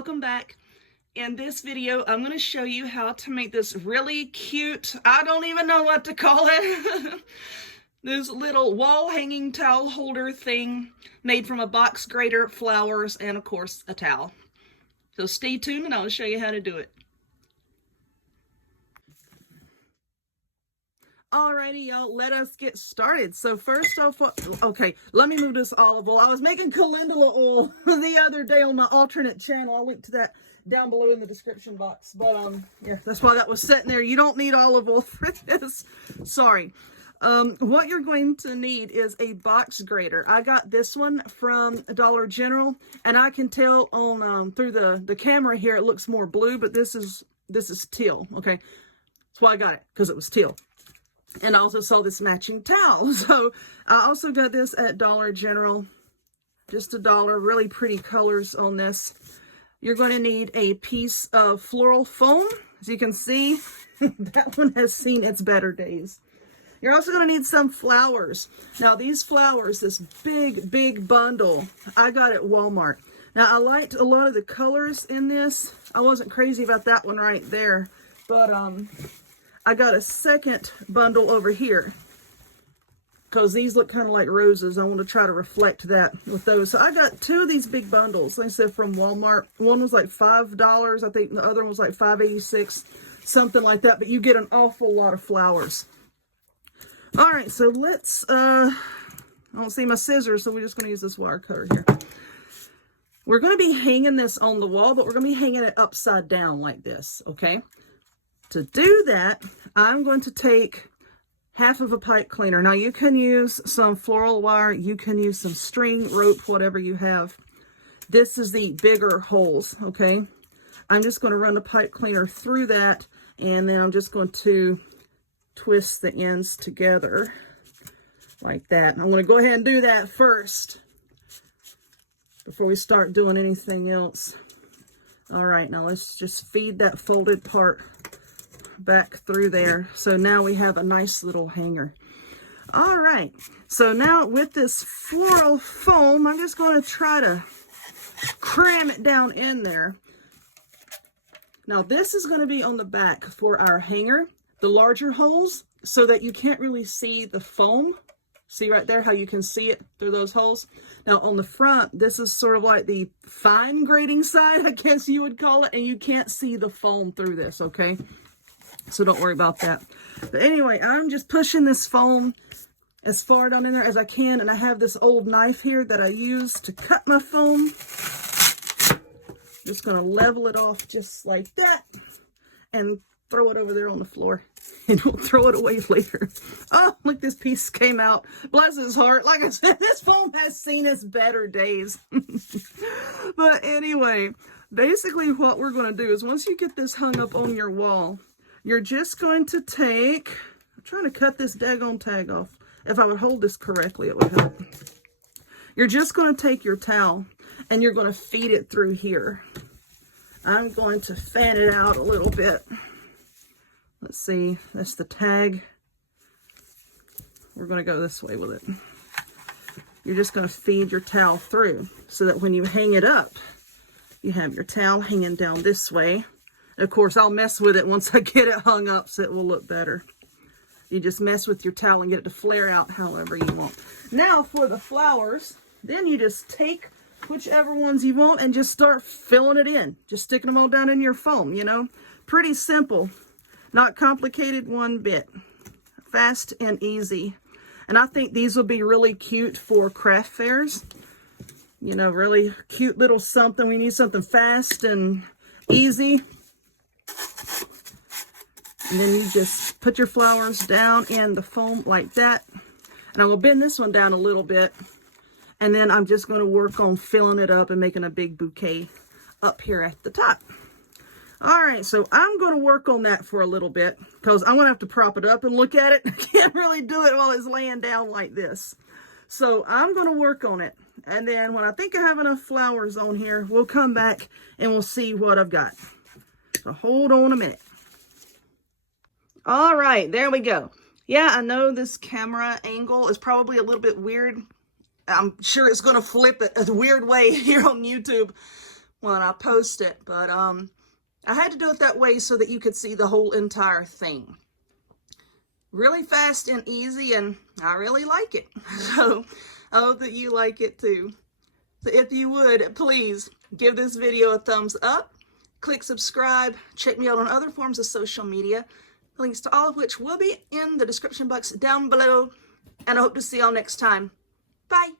welcome back. In this video, I'm going to show you how to make this really cute, I don't even know what to call it, this little wall hanging towel holder thing made from a box grater, flowers, and of course a towel. So stay tuned and I'll show you how to do it. Alrighty, y'all, let us get started. So first off, okay, let me move this olive oil. I was making calendula oil the other day on my alternate channel. I'll link to that down below in the description box. But yeah, that's why that was sitting there. You don't need olive oil for this. Sorry. What you're going to need is a box grater. I got this one from Dollar General, and I can tell on through the camera here it looks more blue, but this is teal. Okay, that's why I got it, because it was teal. And I also saw this matching towel. So I also got this at Dollar General. Just $1. Really pretty colors on this. You're going to need a piece of floral foam. As you can see, that one has seen its better days. You're also going to need some flowers. Now these flowers, this big bundle, I got at Walmart. Now I liked a lot of the colors in this. I wasn't crazy about that one right there. But I got a second bundle over here because these look kind of like roses. I want to try to reflect that with those. So I got two of these big bundles, like I said, from Walmart. One was like $5. I think the other one was like $5.86, something like that. But you get an awful lot of flowers. All right, so let's, I don't see my scissors, so we're just going to use this wire cutter here. We're going to be hanging this on the wall, but we're going to be hanging it upside down like this, okay? To do that, I'm going to take half of a pipe cleaner. Now you can use some floral wire, you can use some string, rope, whatever you have. This is the bigger holes, okay? I'm just going to run the pipe cleaner through that, and then I'm just going to twist the ends together like that. I'm going to go ahead and do that first before we start doing anything else. All right, now let's just feed that folded part back through there. So now we have a nice little hanger. All right, so now with this floral foam, I'm just going to try to cram it down in there. Now this is going to be on the back for our hanger, the larger holes, so that you can't really see the foam. See right there how you can see it through those holes? Now on the front, this is sort of like the fine grating side, I guess you would call it, and you can't see the foam through this, okay? So don't worry about that. But anyway, I'm just pushing this foam as far down in there as I can, and I have this old knife here that I use to cut my foam. Just gonna level it off just like that and throw it over there on the floor, and we'll throw it away later. Oh, look, this piece came out. Bless his heart. Like I said, this foam has seen its better days. But anyway, basically what we're going to do is once you get this hung up on your wall, you're just going to take, I'm trying to cut this daggone tag off. If I would hold this correctly, it would help. You're just going to take your towel and you're going to feed it through here. I'm going to fan it out a little bit. Let's see, that's the tag. We're going to go this way with it. You're just going to feed your towel through so that when you hang it up, you have your towel hanging down this way. Of course, I'll mess with it once I get it hung up so it will look better. You just mess with your towel and get it to flare out however you want. Now for the flowers, then you just take whichever ones you want and just start filling it in. Just sticking them all down in your foam, you know. Pretty simple. Not complicated one bit. Fast and easy. And I think these will be really cute for craft fairs. You know, really cute little something. We need something fast and easy. And then you just put your flowers down in the foam like that. And I will bend this one down a little bit. And then I'm just going to work on filling it up and making a big bouquet up here at the top. All right, so I'm going to work on that for a little bit because I'm going to have to prop it up and look at it. I can't really do it while it's laying down like this. So I'm going to work on it. And then when I think I have enough flowers on here, we'll come back and we'll see what I've got. So hold on a minute. All right, there we go. Yeah, I know this camera angle is probably a little bit weird. I'm sure it's going to flip it a weird way here on YouTube. when I post it, but I had to do it that way so that you could see the whole entire thing. Really fast and easy, and I really like it. So I hope that you like it too. So if you would, please give this video a thumbs up, click subscribe, check me out on other forms of social media, links to all of which will be in the description box down below, and I hope to see y'all next time. Bye.